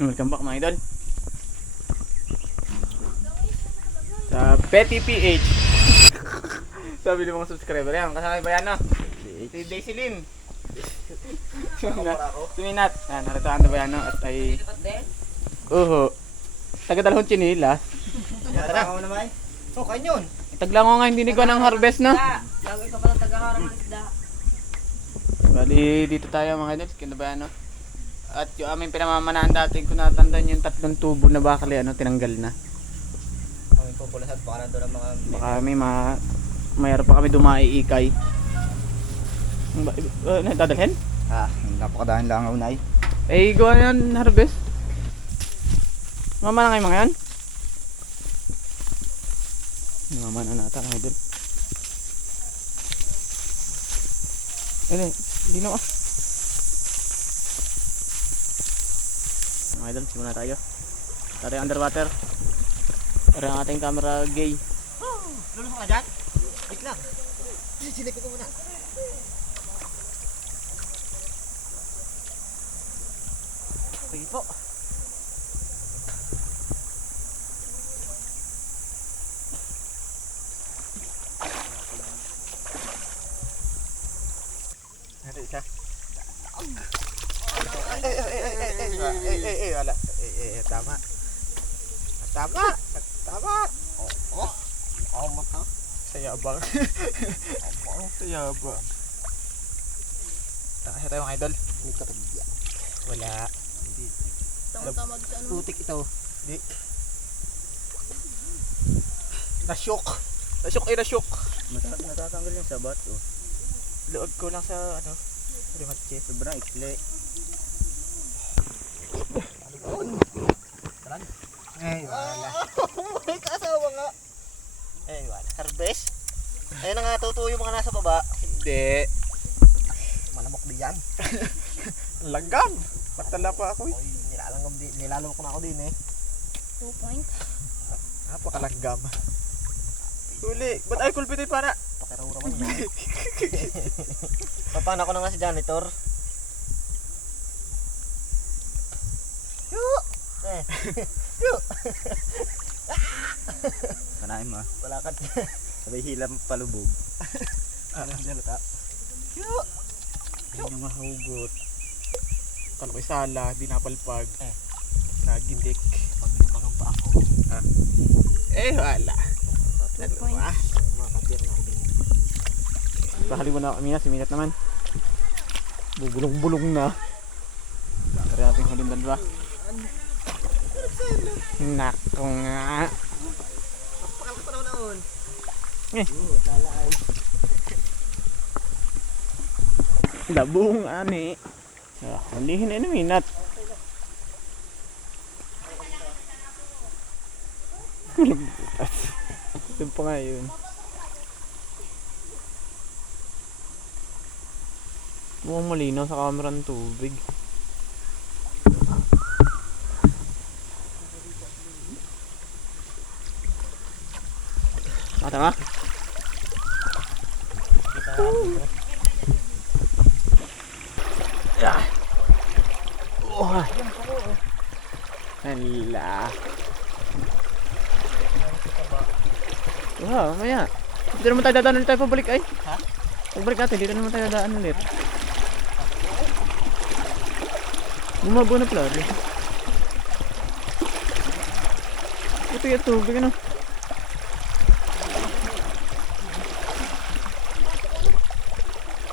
Welcome back mga idol sa Petty PH. Sabi ng mga subscriber yan, kasama ba yan no? Si Daisy Lynn. Suminat. Narituan na ba yan no? At ay taga dalawang chinilas. Tara ako naman. Oh, kayo yun. Taglango nga hindi ko ng harvest no? Lagi ka pala tagaharang ng isda. Bali dito tayo mga idol, kina ba yan no? At yung aming pinamamanahan dati, kung natandaan yung 3 tubo na bakali, tinanggal na. Kami pupulasat baka nandun ang mga... Baka may mayroon pa kami dumaiikay. Dadalhin? Napakadahan lang ang unay. Eh, gawa na yan, harvest. Mama na kayo mga yan? Mama na nata, mga idol. Hindi na ah. Mga idol, simula tayo. Tara yung underwater. Tara ang ating camera gay. Lulus ka dyan? Wait lang. Silipin ko muna. Sige po. Natin siya. Wala. Tama. Tama. Tama. Oh, mata. Sayabang. Sayabang. Taka tayo mga idol. May katagyan. Wala. Hindi. Tamad sa ano. Putik ito. Hindi. Nasyok. Nasyok. Natatanggal yung sabat. Luod ko lang sa rimatche. Sobrang ikli. Wala. May kasawa nga. Wala. Harvest. Ayun na nga, tutuyo mga nasa baba. Hindi. Malamok din yan. Langgam. Patala pa ako eh. Nilalong ko na ako din eh. 2 points. Napakalanggam. Huli. Ba't ay kulpitin para? Pakirura man yun. Papana ko na nga si janitor. Kanain mo ah. Wala ka. Sabay hilam palubog. Diyan ka. Yan yung mahugot. Kala ko'y sala, di napalpag. Nagitik. Paglimbangan pa ako. Wala. 2 points. Makakapir na ako din. Kahaliwa na kami na, siminat naman. Bubulong-bulong na. Tara natin huling dalawa. Nako nga. Pakalakas pa naman naon. Sala ay. Labong ani. Hulihin na minat. Ito pa nga yun. Mukhang malinaw sa camera ng tubig. Mata nga? Hala. Mamaya. Dito naman tayo dadaan ulit tayo pabalik ay. Ha? Pagbalik natin, dito naman tayo dadaan ulit. Bumago na pala rin. Ito yung tubig ano.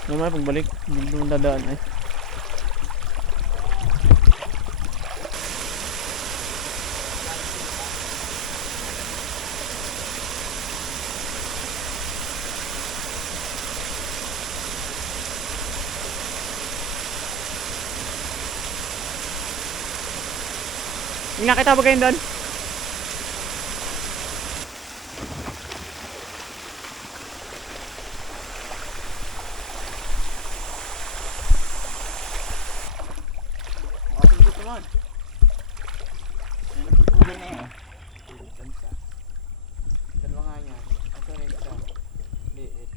Mamaya pagbalik, dito naman dadaan ay. Yung nakita ba kayo doon? Makasundot naman. May nagpupulong na yun. Dalawa nga yan. Ito rin isa. Liit.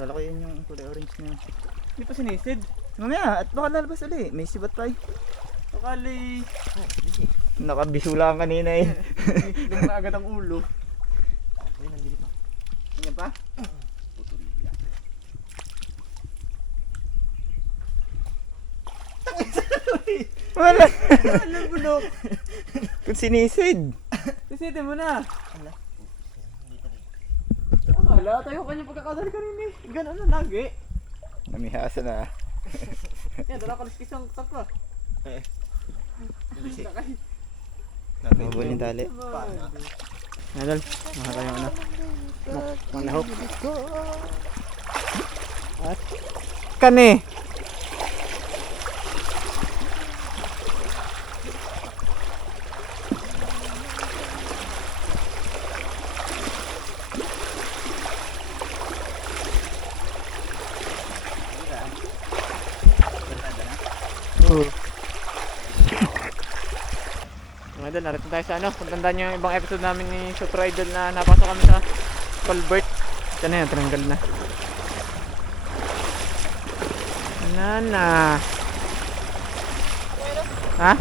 Kala ko yun yung kulay orange na yun. Hindi pa sinisid. Mamaya, at baka lalabas ulit. May sibat pa eh. Sukali. Nakabisula ang kanina eh. Nung na agad ang ulo. Ay, nandito pa. Ganyan pa? Putulya. Wala. Walang bulok. Kung sinisid. Isipin mo na. Ala. Wala tayo kanya pagkakadali kanina eh. Ganun na lagi. Namihasa na. Yan, dala ka liskis ang sakla. Eh. Sakay. Mabul yung tali. Nadal, makakaya ka na. Mga lahok. At kani. Oo. Mga idol, narito tayo sa ano. Kung tandaan nyo yung ibang episode namin ni Super Idol na napasok kami sa culvert. Ito na yun, tinanggal na. Wala na. Ha?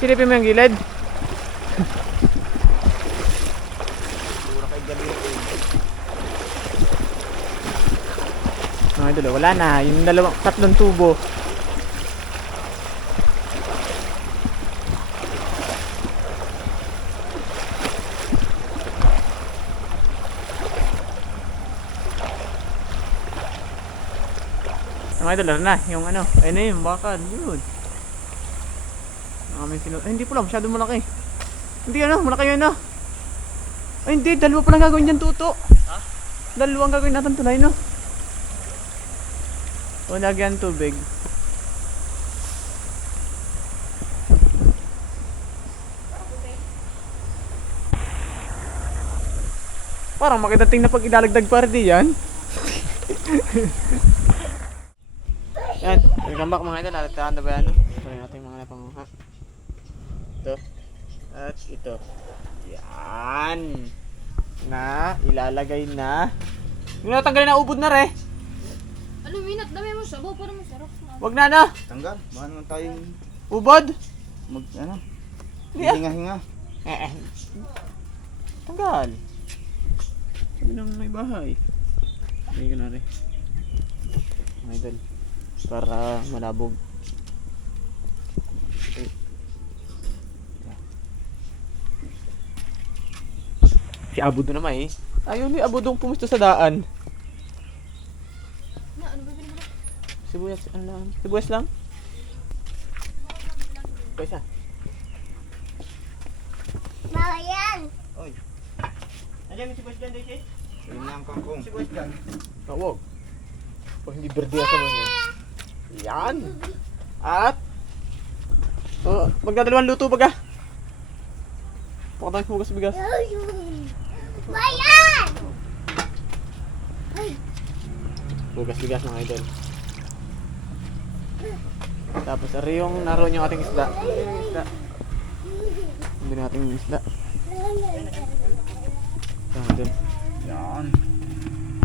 Silipin mo yung gilid. Pura kay gabi eh. Mga idol, wala na. Yung tatlong tubo. Mga idol, na. Yung ano. Ayun na yung bakal. Yun. Ay, hindi pala. Masyado malaki. Hindi ano. Malaki yun no. Ay, hindi. Dalawa pa lang gagawin dyan, tuto. Ha? Dalawang gagawin natin tulay no. O lagyan tubig. Parang makidating na pag ilalagdag pa rin yan. Yan, welcome back mga idol. Alatahan na ba yan? Tuloy natin yung mga napanguha. Ito. At ito. Yan. Na, ilalagay na. Yung natanggalin na ubod na re. Ano, minat, dami mo sabaw para masarap. Wag na na. Tanggal. Baka naman tayong Ubod. mag ano. Hindi ah. Hinga-hinga. Tanggal. Sabi naman may bahay. Hindi ko na rin. Mga idol. Para malabog. Okay. Si Abud na naman eh. Ayaw ni Abudong pumusto sa daan. Na, ano ba binibili? Sibuyas, ano lang? Sibuyas lang? Pwesa. Mama yan! Oy. Nandiyan may sibuyas dyan, Daisy? Yun na ang kangkong. Sibuyas dyan. Tawag. Pag hindi berde sa niya. Yan. At magdadalawang luto baga. Pakatang hugas bigas. Bayan! Hugas bigas mga idol. Tapos ari yung naroon yung ating isda. Hindi natin yung isda. Yan idol. Yan.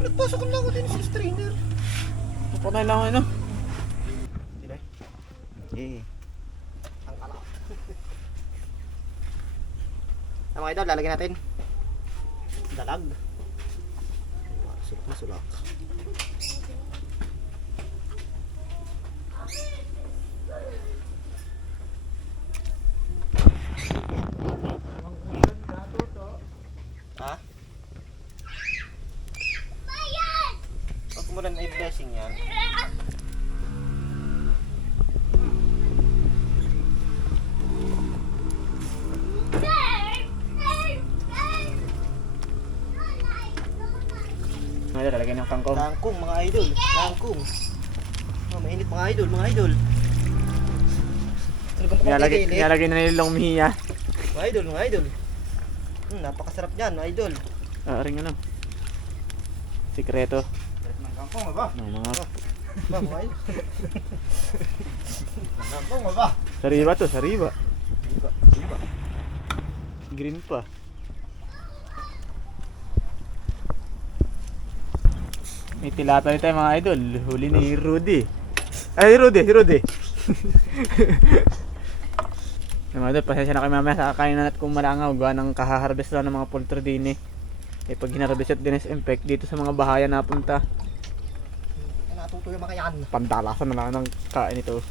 Nagpasok lang ako din sa strainer. Pakatay lang ano. Eh. Mga idol, lalagyan natin. Dalag. Sulak na sulak. Ha? Pag kumulan ay blessing yan. Mga idol, lalagyan ng kangkong. Kangkong mga idol. Kangkong. Oh, mainit mga idol, mga idol. Nilalagay na nilang mihiya. Mga idol, mga idol. Napakasarap niyan, mga idol. Ring ano. Sikreto. Sarap ng kangkong, ba? Ng mga Ba, mga idol. Kangkong, ba? sariwa to, sariwa. Diba, diba. Green pa. May tilapia rin tayo mga idol. Huli ni Rudy. Ay, Rudy, si Rudy. Mga idol, pasensya na kayo mamaya sa kakainin at kung malangaw. Gawa ng kahaharbest lang ng mga poultry din eh. Eh pag hinarbest at dinisinfect dito sa mga bahayan napunta. Natutuyo makayan. Pandalasan na lang ng kain ito.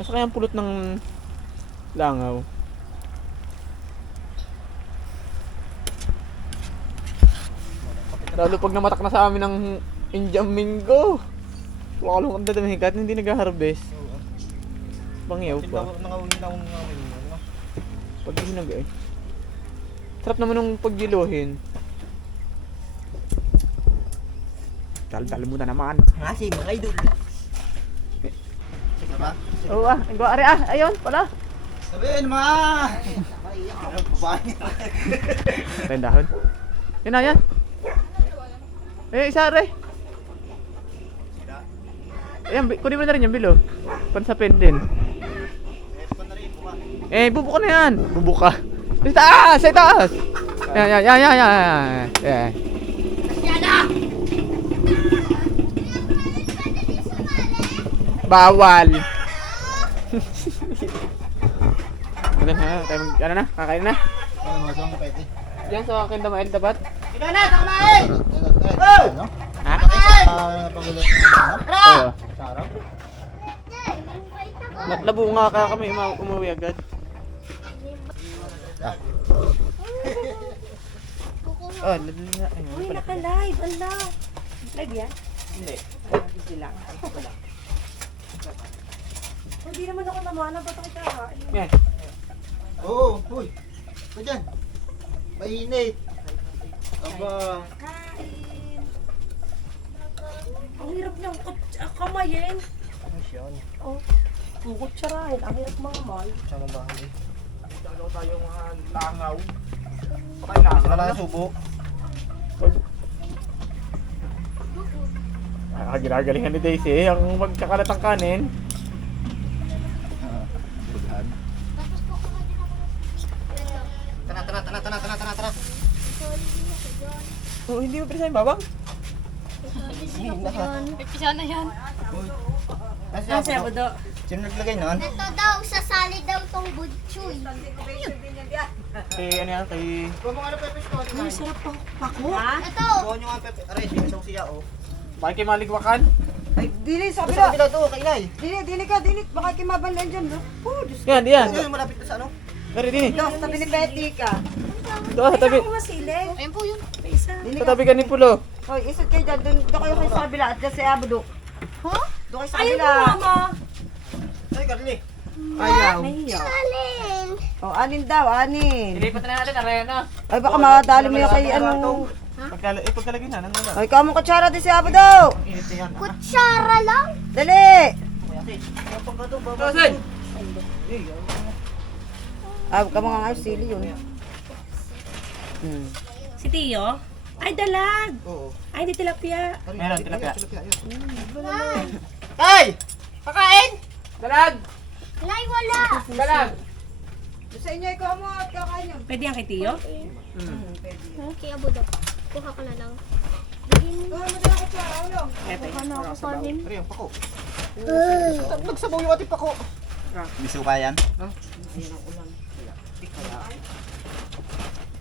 Kasi kaya ang pulot ng langaw. Lalo pag namatak na sa amin ng Indian Mingo. Wakalong ang dadamihin hindi nag-harvest. Bangyaw pa. Pag hinag eh. Sarap naman nung pagdiluhin. Dal-dal mo na naman. Kasi mga idol. Sige ba? Oo ari ayun pala. Sabihin ma! Ito yung dahon. Yun na yan. Eh, isa re. Ayan, kunin mo na rin yung bilo. Pansapin din. Eh, bubuka na yan. Bubuka. Sa taas! Sa taas! Yan. Bawal. Ano na? Ano na? Kakain na? Ano mo siyang pwede? Yan sa akin damail dapat. Ikaw na, kumain! Ano? Ha? Pagulan ng Oo. sarap. Natlabunga ka kami umuwi agad. Oh, lalala. Uy, naka-live. Ala. Live yan? Hindi. Busy lang. Hindi naman ako namana. Ba't ako kakain? Yan. Oo, uy. Ito dyan. Mainit. Aba. Kain. Ang hirap niyang kamayin. Ano siya? Oh, kukutsarahin. Ang hirap mga mal. Sama bahay. Dalaw tayong langaw. Sila lang subo. Ginagalingan ni Daisy ang magkakalat ng kanin. Budhan. Tara. Oh, hindi mo presa yung babang? Pipisa na yan. Ano siya, Budo? Sino naglagay nun? Ito daw, sasali daw tong butchoy. Kay ano yan? Kay... Huwag mo ano pepes ko. Ang sarap pang pako. Ito! Huwag nyo nga pepes. Aray, sinisong siya oh. Bakit kay maligwakan? Ay, dili sa Sa kabila. kabila to, kainay. Dili ka. Baka kimabanlan dyan, no? Oh, Diyos. Yan, diyan. Ano yung malapit na sa ano? Dari din. Ito, sa tabi ni Betty ka. Doon sa tabi. Ako masili. Ayun po yun. May isa. Sa tabi ka ni Pulo. Hoy, isot kayo dyan. Doon kayo kayo sa kabila. At dyan si Abudo. Ha? Doon kayo sa Ayun kabila. po, mama. Ay, Carly. Ayaw. Nahiya. Alin? Oh, anin daw, anin. Ilipat na natin, aray na. Ay, baka madali mo yung kay ano. Pagkalagay na, nandun na. Ay, kamong kutsara din si Abudo. Init na yan. Kutsara lang? Dali. Tosin! Ay, kamong nga sili yun. Si Tio? Ay, dalag. Oo. Ay, di tilapia. Meron, tilapia. Ay! Pakain! Dalag! Nay, wala. Dalag! Sa inyo, ikaw mo at kakain yun. Pwede yan kay Tio? Kaya budo. Kuha ka na lang. Doon mo din ang kutsara, ulong. Kuha na ako sa anin. Ari, ang pako. Nagsabaw yung ating pako. Miso ka yan?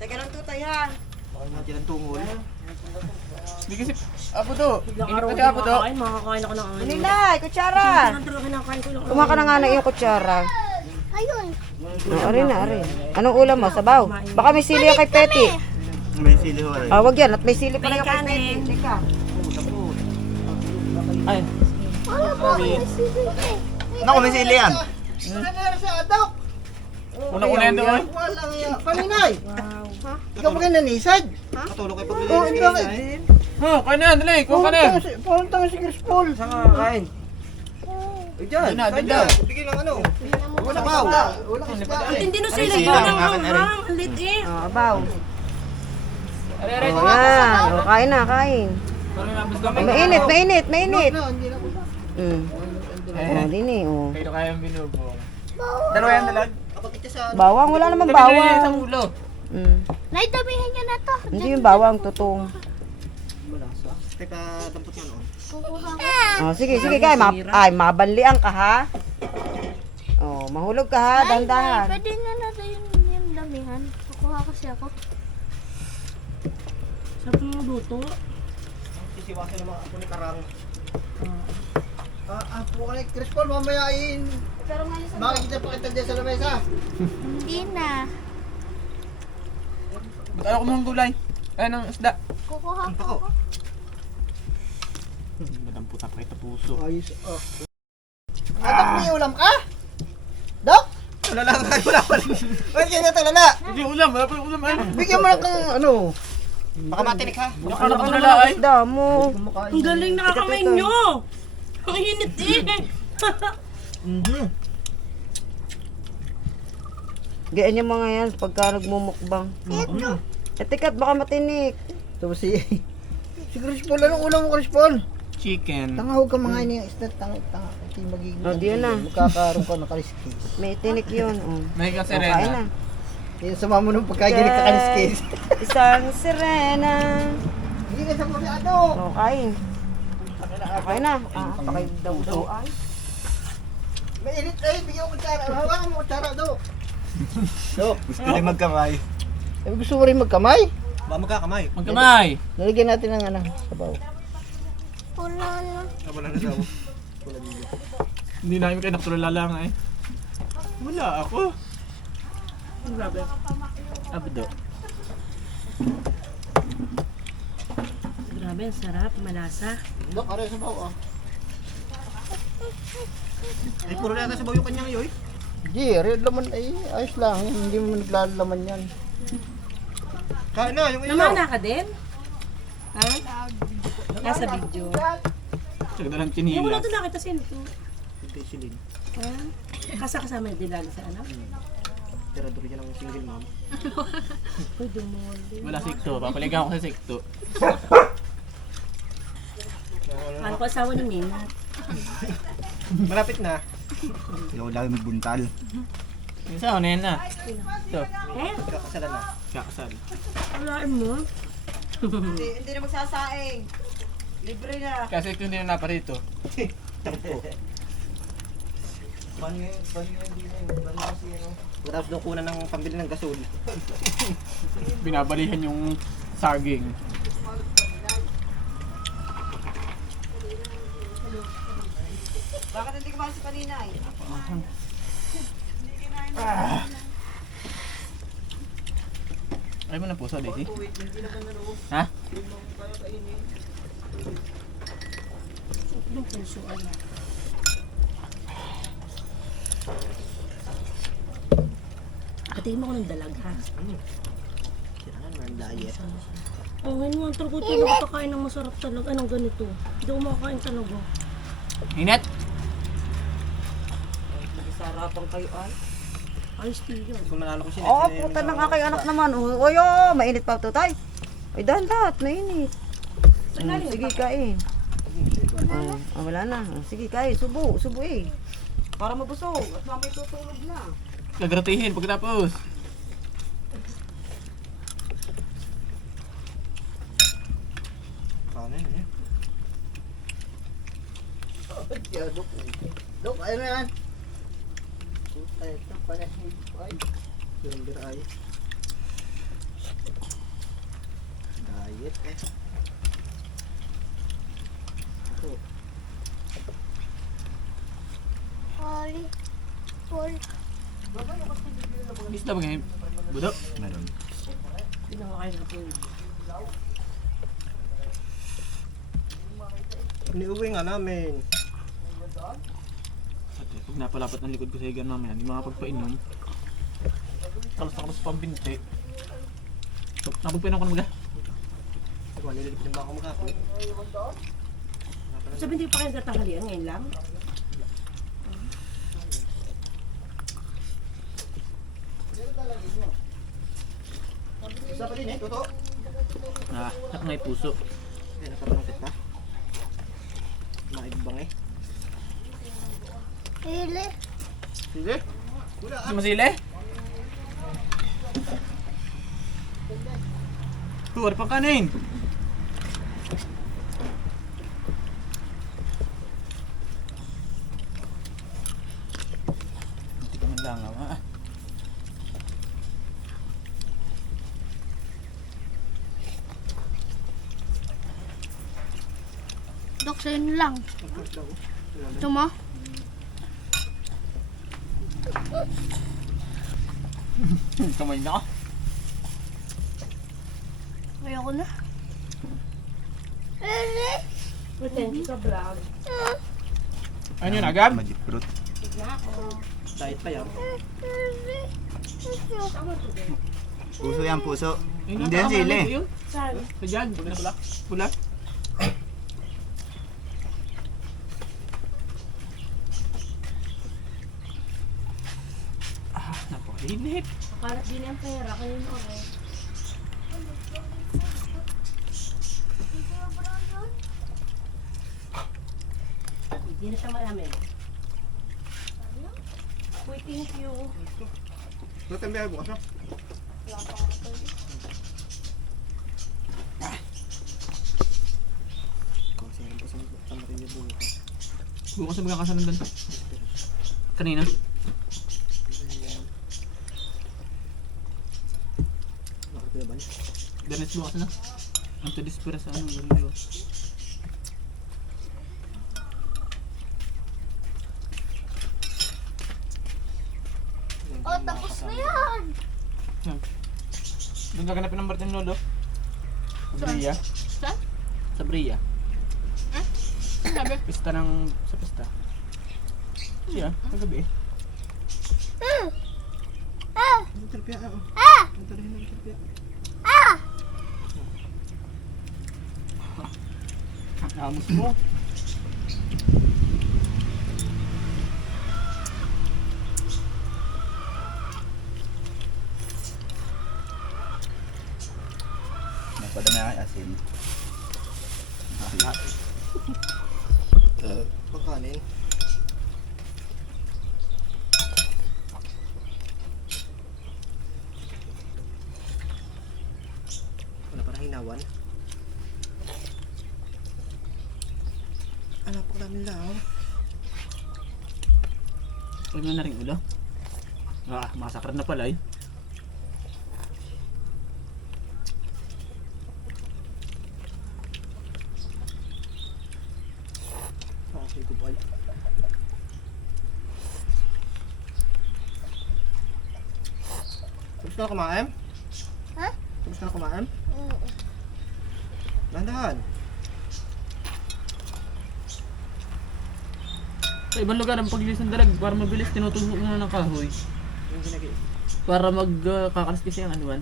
Teka lang tutay ha. Baka natin ang tungol. Hindi kasi, Apo to. Inip kasi Apo to. Makakain ako ng ano. Ninay, kutsara. Kumain ka na nga ng iyong kutsara. Ayun. Oh, ari na, ari. Anong ulam mo? Sabaw? Baka may sili yan kay Petty. May sili ho rin. Ah, wag yan. At may sili pala yung kay Petty. Teka. Ay, Wala po. Naku, may sili yan. una-una yan doon. Walang yan. Paminay! Ikaw ba ganyan nisad? Katulog kayo pagbili. Oo, hindi ba? Oh, kain na, dali. Kuha ka na. Pumunta si Chris Paul. Saan nga kain? Diyan. Diyan. Bigyan lang ano. Wala baw. Wala kasi. Hindi na sila. sila. Ikaw Ikaw ng hanghang. Ang lit eh. Oh, abaw. Aray, aray. Oh, yan. Oh, kain na, kain. Mainit. Hindi na. Oh, din eh. Oh. Kayo kaya yung binubong. Dalawa yan dalag. Bawang, wala namang Sa bawang. ulo. Mm. Nay, damihan niyo na to. Hindi yung bawang, tutong. Teka, dampot yan oh. Kukuha ko. Oh, sige, sige kay. Mabanlian ka ha. Oh, mahulog ka ha, Nay, dandahan. pwede na natin yung damihan. Kukuha kasi ako. Sarap ng luto. Sisiwasan naman ako ni Karang. Po ka na, Chris Paul, mamayain. Pero ngayon sa Bakit kita pakita dyan sa lamesa? hindi na. Ba't ayaw kumuhang gulay? Ay, ng isda. Kukuha ko. Ba't ang puta pa kita puso? Ayos, oh. Dok, may ulam ka? Dok? Wala lang kayo, wala pa rin. Ba't ganyan ito, lala? Hindi ulam, wala pa yung ulam ay. Bigyan mo lang kang ano. Baka matinik ha. Ano ka Ano tulala ay? isda mo? Ang galing nakakamay nyo! Ang init eh! Gayaan yung mga yan pagka nagmumukbang. Etikat, baka matinik. Tapos si Chris Paul, anong ulam mo, Chris Paul? Chicken. Tanga, huwag kang mga ini isda, tanga. Hindi magiging. Oh, di yun na. Magkakaroon ka ng kaliskis. May tinik yun. Oh. May ka Oh, kain na. serena. Yung sama mo nung pagkaginig ka kaliskis. Isang sirena. Hindi ka sa kuryado. Oh, kain. Kain na. Pakay daw doan. Mainit eh, bigyan mo kutsara. Hawakan mo kutsara, do. Do. Gusto rin magkamay. Gusto mo rin magkamay? Ba magkakamay? Magkamay. Nalagyan natin ng ano, sabaw. Wala na. Wala na daw. Hindi namin kayo nakatulala nga eh. Wala ako. Grabe. Abdo. Grabe, ang sarap, malasa. Dok, aray sabaw ah. Ay, puro na sa bayo kanyang yoy. Di, red laman ay ayos lang. Hindi mo naglalaman yan. Kain na, yung Namana ka din? Ha? Nasa video. Tsaka dalang Yung wala chinilas. doon nakita sino to. Silin. Ha? Kasama yung dilag sa ano? Tirador yan ang single mom. Uy, dumuli. Wala sikto. Papaligaw ko sa sikto. Ano ko asawa ni Nina? Malapit na. Ikaw lang magbuntal. Isa, unahin na. Ito. Eh? Kakasalan na. Kakasal. Walain mo? Hindi na magsasaing. Libre na. Kasi ito hindi na naparito. Paano yun? Tapos nung kunan ng pambili ng gasol. Binabalihan yung saging. Bakit hindi kumain si kanina eh? Ay mo na puso, Daisy? Ha? Yung puso, ano? Atiin mo ko ng dalag, ha? Kailangan man diet. Oh, ngayon mo, talaga ito nakakakain ng masarap talaga. Anong ganito? Hindi ako makakain talaga. Init? Sarapan kayo ay. Ayos tiyo. Kung manalo ko siya. Oo, puta ng aking anak naman. Uy, oh, mainit pa ito tay. Ay, dahan lahat, mainit. Sige, kain. Wala na. Sige, kain. Subo eh. Para mabusog. At mamay tutulog na. Gagratihin pagkatapos. Paano yun eh? Dok, Dok, ayun na yan. Ay, ito pala. Ay, Birang-bira ay. Diet eh. Sorry. Paul. Isda ba ngayon? Budok? Meron. Hindi na makain na po. Niuwi nga namin. Ate, pag napalapat ng likod ko sa higan mamaya, hindi makapagpainom. Kalas ako sa pambinti. Napagpainom ko na mga. Diba, nililipit yung bako magkapit. Sabi hindi pa kayo natanghalian ngayon lang? Isa pa din eh, totoo. Ah, may puso. Ay, nakarangkit pa. Maigbang eh. Hili. Sige. Gusto mo sili? Tuwar pang kanin. Hindi ka man langaw ha. Dok, sa'yo na lang. Ito mo? Kamay na ka. Ayoko na. Pretend sa vlog. Ano yun agad? Magic fruit. Diet pa yan. Puso yan, puso. Ayun, Hindi yan tama, sili. yun. Saan? Sa dyan, pula. Pula. Ah, napakainit. Kalat din ang pera. Kanino ako? Hindi na siya malamig. Wait, thank you. Ito tambay bukas na. Kasi ang pasang tamarin yung bukas. Bukas na magkakasalan doon. Kanina. Nakataya ba niya? Danis bukas na. Ang tadispera sa ano. Ganun. Oh, tapos na yan. Doon gaganapin ng Martin Lolo. Sa Bria. Saan? Sa Bria. Sabi? Pista ng... sa pista. Siya, kagabi eh. Ang terpya ah. Ang tarahin ng terpya. Amos mo. Napadami ay asin. Pagkanin. Wala parang hinawan. Alam po namin lang. Huwag na rin ulo. Ah, masakrat na pala eh. Pakasay ko pala. Tapos na kumain? Ha? Tapos na kumain? Dahan-dahan. Sa ibang lugar ang paglilis ng dalag para mabilis tinutusok mo ng kahoy. Yung ginagawa. Para magkakalas kasi ang anuan.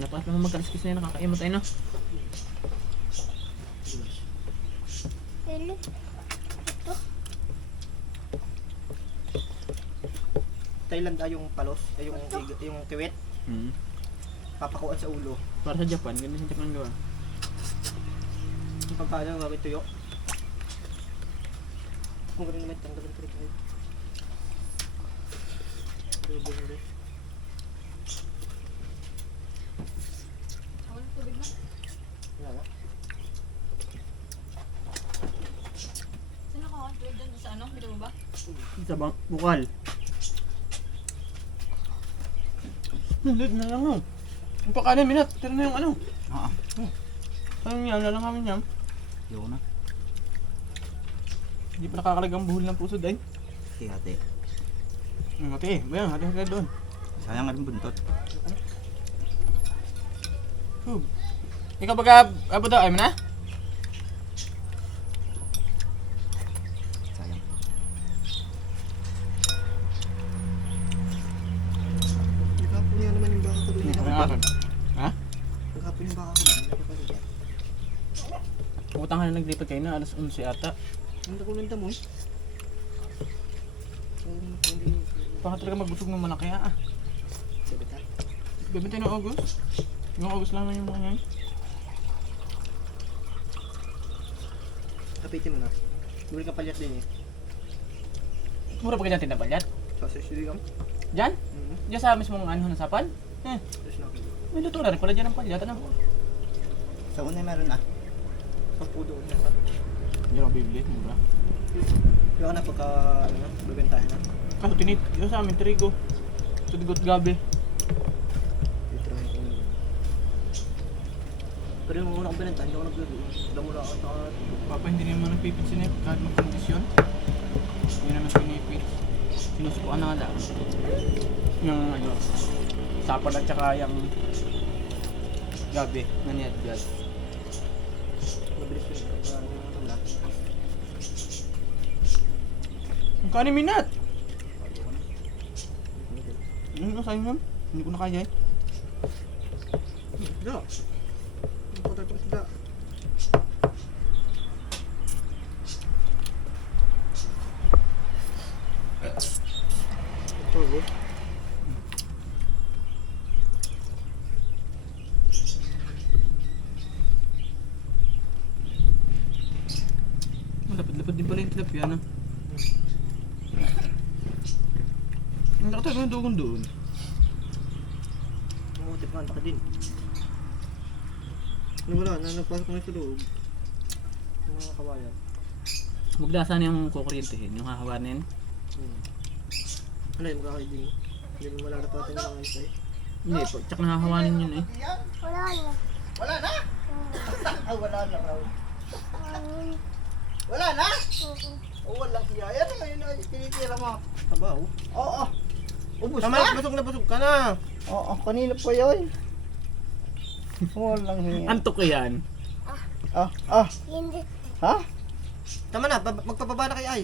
Napas naman magkaliskis na yun, nakakaimot ay no? Hello. Thailand yung palos, yung kiwit, Hmm. papakuan sa ulo. Para sa Japan, ganda sa Japan gawa. Yung pampano, gamit tuyo. Kung gano'n naman, tanggalin ko rin tayo. Tulog rin. Wala na. Sa bukal. Lid na lang oh. Yung pakanin, minat. Tira na yung ano. Anong yan? Lalangawin yan. Yun na. Hindi pa nakakalagang buhol ng puso dahil. Hati-hati. Ang hati eh. Bayan, hati-hati doon. Sayang nga rin buntot. Ikaw baga, abo daw, ay mo na? Sayang. Nagkapon niya naman yung baka ko doon. Ha? Nagkapon yung baka ko doon. Nagkapalitan. Putang ka na naglipat kayo na, alas 11 ata. Ang dako ng damoy. Baka talaga magbusog ng malaki ah. Gabin tayo ng August. Yung August lang yung mga yan. Kapitin mo na. Buli ka palyat din eh. Mura pa ganyan tinapalyat. Sausage ligam. Diyan? Diyan sa mismong ano, nasapan? Tapos na. May luto na rin pala dyan ang palyat. Ano? Sa una meron na. 10 doon na. Diyan ang bibili, mura. Kaya na pagka, ano na, bibentahin na. Kaso tinit, yun sa amin, trigo. Tudigot gabi. Titirahin ko na. Pero yung una kong binenta, hindi ako nagluluto. Damo na ako sa Papa, hindi naman nagpipit sinip kahit magkondisyon. Hindi naman pinipit. Sinusukuan na nga lang. Yung ano, sapal at saka yung gabi. Naniyat gas. mabilis yun. Pagka ano na. Ang kanin minat! Ano sa'yo yan? Hindi ko na kaya eh. Isda. Ang puta itong isda. Ito, oh. Malapad-lapad din pala yung tilapia, no? Ang nakatagal ng dugong doon. Umutip nga, laki din. Ano wala, nagpasok na sa loob. Yung mga kawayan. Maglasan yung kukuryentehin, yung hahawanin. Ano yun, magkakaibing. Hindi mo malalapatin ng mga isa eh. Hindi, pag tsak nahahawanin yun eh. Wala na. Wala na? Ah, wala na raw. Wala na? Oh, walang siya. Yan na ngayon na tinitira mo. Aba, oh. Oo. Ubus Tama, na? busog na busog ka na. Oo, kanina pa yun. Walang hiya. Antok ko yan. Hindi. Ha? Tama na, magpapaba na kay Ay.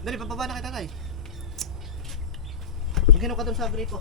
Dali, papaba na kay tatay. Maghinom ka doon sa abrito.